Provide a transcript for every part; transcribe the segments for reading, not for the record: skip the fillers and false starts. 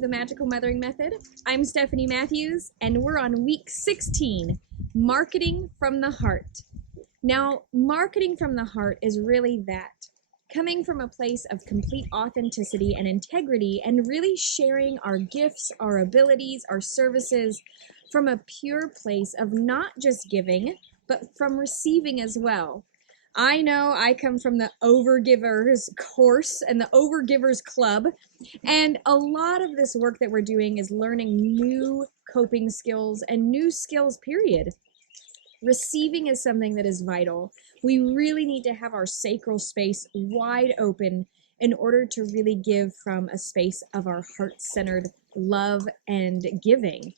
to the Magical Mothering Method. I'm Stephanie Matthews, and we're on week 16, Marketing from the Heart. Now, marketing from the heart is really that, coming from a place of complete authenticity and integrity and really sharing our gifts, our abilities, our services from a pure place of not just giving, but from receiving as well. I know I come from the Overgivers course and the Overgivers Club, and a lot of this work that we're doing is learning new coping skills and new skills, period. Receiving is something that is vital. We really need to have our sacral space wide open in order to really give from a space of our heart-centered love and giving.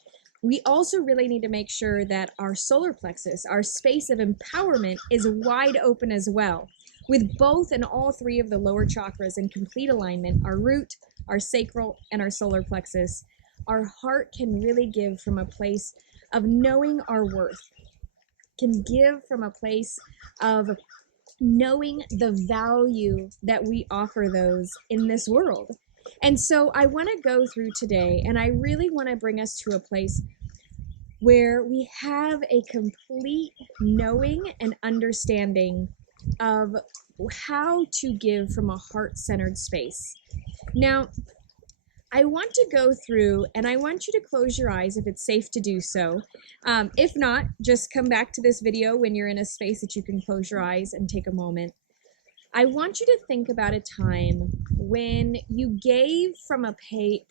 We also really need to make sure that our solar plexus, our space of empowerment, is wide open as well. With both and all three of the lower chakras in complete alignment, our root, our sacral, and our solar plexus, our heart can really give from a place of knowing our worth, can give from a place of knowing the value that we offer those in this world. And so I want to go through today, and I really want to bring us to a place where we have a complete knowing and understanding of how to give from a heart-centered space. Now, I want to go through, and I want you to close your eyes if it's safe to do so. If not, just come back to this video when you're in a space that you can close your eyes and take a moment. I want you to think about a time when you gave from a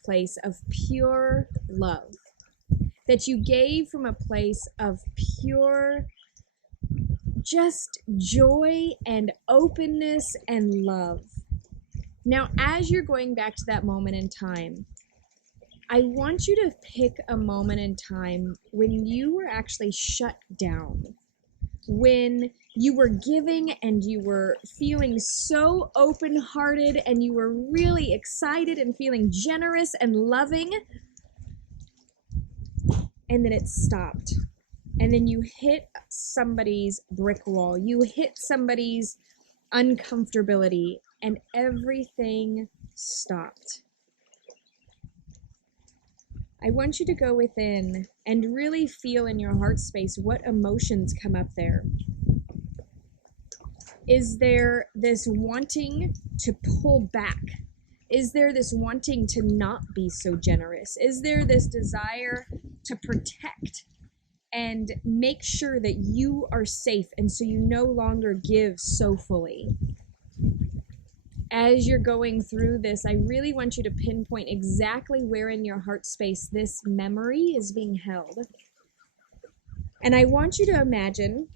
place of pure love, that you gave from a place of pure just joy and openness and love. Now, as you're going back to that moment in time, I want you to pick a moment in time when you were actually shut down, when you were giving and you were feeling so open-hearted and you were really excited and feeling generous and loving, and then it stopped. And then you hit somebody's brick wall. You hit somebody's uncomfortability, and everything stopped. I want you to go within and really feel in your heart space what emotions come up there. Is there this wanting to pull back? Is there this wanting to not be so generous? Is there this desire to protect and make sure that you are safe and so you no longer give so fully? As you're going through this, I really want you to pinpoint exactly where in your heart space this memory is being held. And I want you to imagine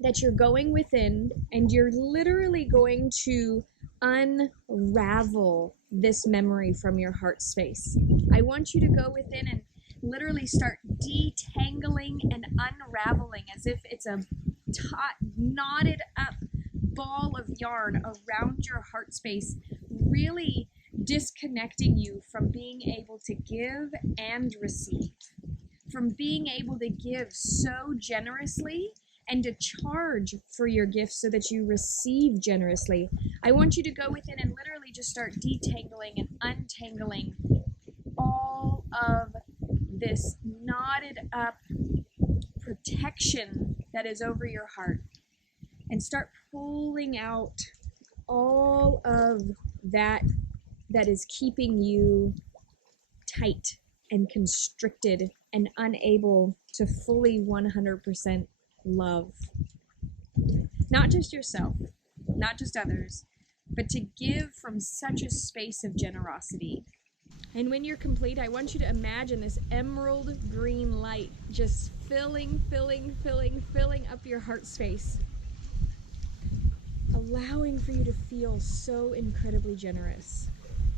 that you're going within and you're literally going to unravel this memory from your heart space. I want you to go within and literally start detangling and unraveling as if it's a knotted up ball of yarn around your heart space, really disconnecting you from being able to give and receive, from being able to give so generously and to charge for your gifts so that you receive generously. I want you to go within and literally just start detangling and untangling all of this knotted up protection that is over your heart, and start pulling out all of that is keeping you tight and constricted and unable to fully 100% love. Not just yourself, not just others, but to give from such a space of generosity. And when you're complete, I want you to imagine this emerald green light just filling up your heart space, allowing for you to feel so incredibly generous.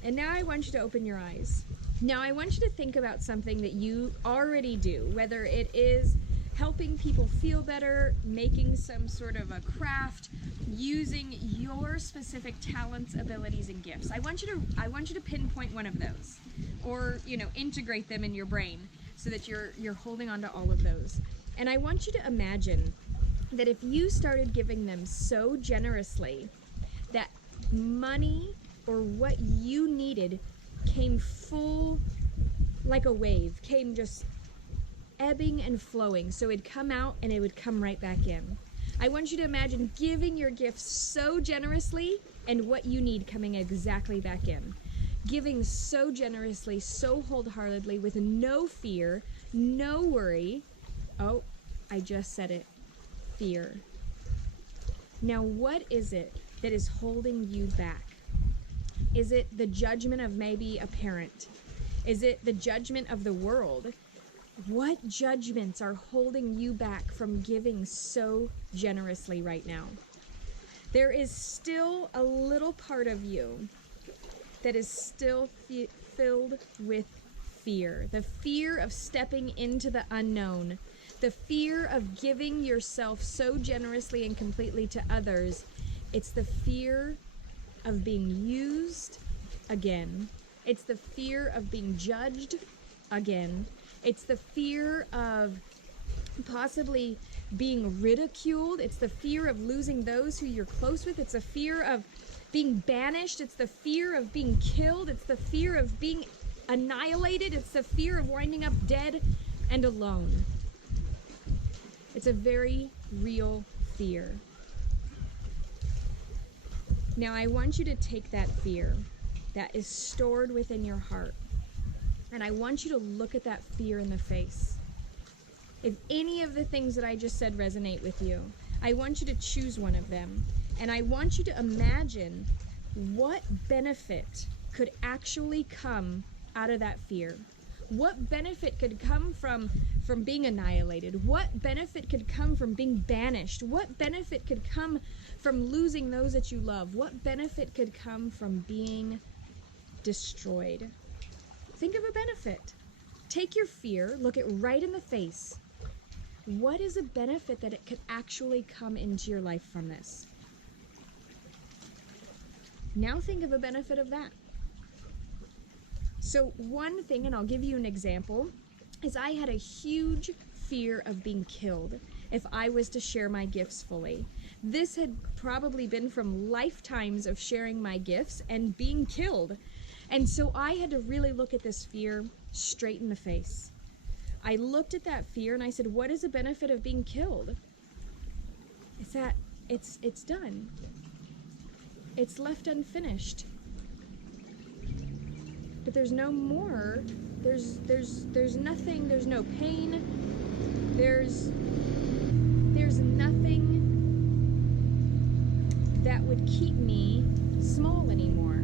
And now I want you to open your eyes. Now I want you to think about something that you already do, whether it is helping people feel better, making some sort of a craft, using your specific talents, abilities, and gifts. I want you to pinpoint one of those, or integrate them in your brain so that you're holding on to all of those. And I want you to imagine that if you started giving them so generously that money or what you needed came full, like a wave, came just ebbing and flowing. So it'd come out and it would come right back in. I want you to imagine giving your gifts so generously and what you need coming exactly back in. Giving so generously, so wholeheartedly, with no fear, no worry. Oh, I just said it. Fear. Now, what is it that is holding you back? Is it the judgment of maybe a parent? Is it the judgment of the world? What judgments are holding you back from giving so generously right now? There is still a little part of you that is still filled with fear. The fear of stepping into the unknown. The fear of giving yourself so generously and completely to others. It's the fear of being used again. It's the fear of being judged again. It's the fear of possibly being ridiculed. It's the fear of losing those who you're close with. It's the fear of being banished. It's the fear of being killed. It's the fear of being annihilated. It's the fear of winding up dead and alone. It's a very real fear. Now, I want you to take that fear that is stored within your heart, and I want you to look at that fear in the face. If any of the things that I just said resonate with you, I want you to choose one of them, and I want you to imagine what benefit could actually come out of that fear. What benefit could come from being annihilated? What benefit could come from being banished? What benefit could come from losing those that you love? What benefit could come from being destroyed? Think of a benefit. Take your fear, look it right in the face. What is a benefit that it could actually come into your life from this? Now think of a benefit of that. So one thing, and I'll give you an example, is I had a huge fear of being killed if I was to share my gifts fully. This had probably been from lifetimes of sharing my gifts and being killed. And so I had to really look at this fear straight in the face. I looked at that fear and I said, what is the benefit of being killed? It's that it's done. It's left unfinished. But there's no more. There's nothing, there's no pain. There's nothing that would keep me small anymore.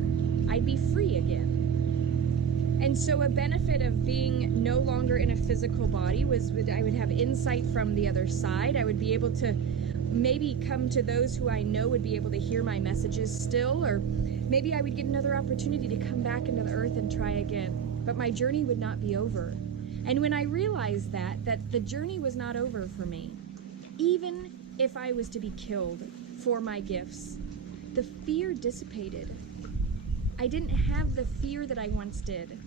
I'd be free again. And so a benefit of being no longer in a physical body was I would have insight from the other side. I would be able to maybe come to those who I know would be able to hear my messages still, or maybe I would get another opportunity to come back into the earth and try again. But my journey would not be over. And when I realized that the journey was not over for me, even if I was to be killed for my gifts, the fear dissipated. I didn't have the fear that I once did.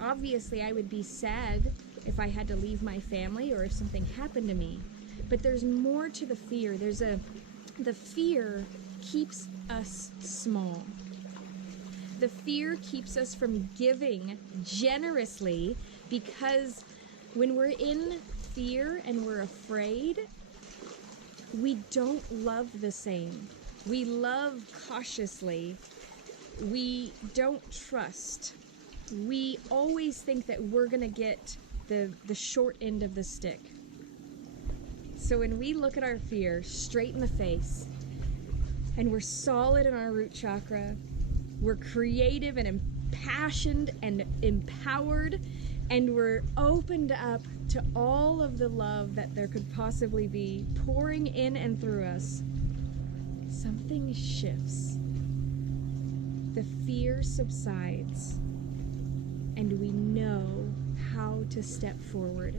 Obviously, I would be sad if I had to leave my family or if something happened to me. But there's more to the fear. The fear keeps us small. The fear keeps us from giving generously, because when we're in fear and we're afraid, we don't love the same. We love cautiously. We don't trust. We always think that we're going to get the short end of the stick. So when we look at our fear straight in the face, and we're solid in our root chakra, we're creative and impassioned and empowered, and we're opened up to all of the love that there could possibly be pouring in and through us, something shifts. The fear subsides, and we know how to step forward.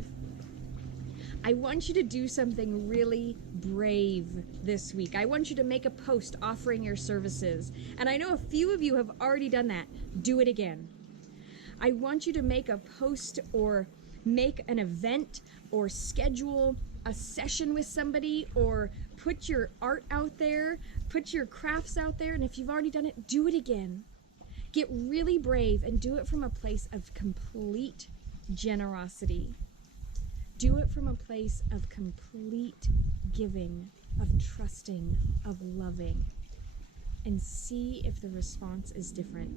I want you to do something really brave this week. I want you to make a post offering your services. And I know a few of you have already done that. Do it again. I want you to make a post or make an event or schedule a session with somebody, or put your art out there, put your crafts out there. And if you've already done it, do it again. Get really brave and do it from a place of complete generosity. Do it from a place of complete giving, of trusting, of loving, and see if the response is different.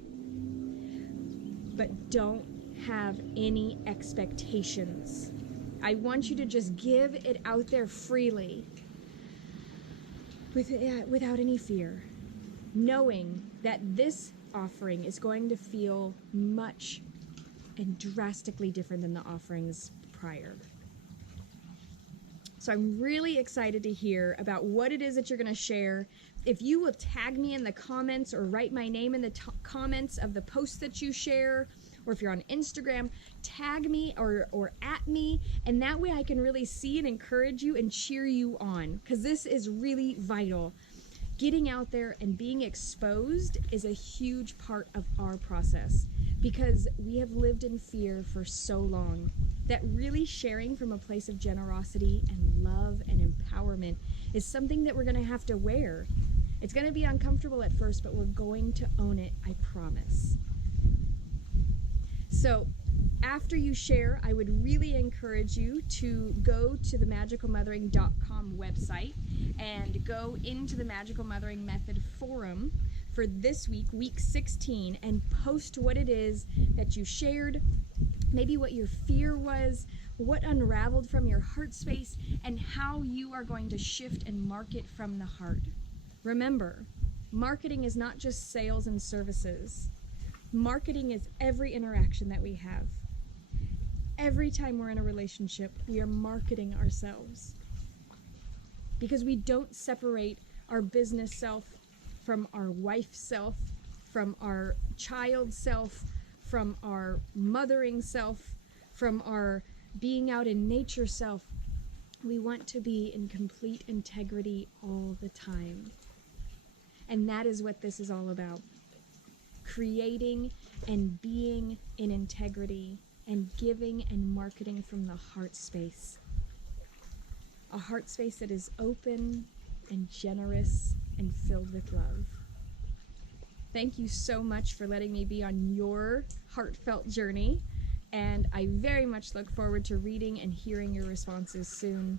But don't have any expectations. I want you to just give it out there freely without any fear, knowing that this offering is going to feel much and drastically different than the offerings prior. So I'm really excited to hear about what it is that you're going to share. If you will tag me in the comments or write my name in the comments of the posts that you share, or if you're on Instagram, tag me or at me, and that way I can really see and encourage you and cheer you on, because this is really vital. Getting out there and being exposed is a huge part of our process, because we have lived in fear for so long that really sharing from a place of generosity and love and empowerment is something that we're going to have to wear. It's going to be uncomfortable at first, but we're going to own it, I promise. So after you share, I would really encourage you to go to the magicalmothering.com website and go into the Magical Mothering Method forum for this week, week 16, and post what it is that you shared, maybe what your fear was, what unraveled from your heart space, and how you are going to shift and market from the heart. Remember, marketing is not just sales and services. Marketing is every interaction that we have. Every time we're in a relationship, we are marketing ourselves, because we don't separate our business self from our wife self, from our child self, from our mothering self, from our being out in nature self. We want to be in complete integrity all the time. And that is what this is all about. Creating and being in integrity and giving and marketing from the heart space. A heart space that is open and generous and filled with love. Thank you so much for letting me be on your heartfelt journey, and I very much look forward to reading and hearing your responses soon,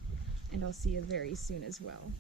and I'll see you very soon as well.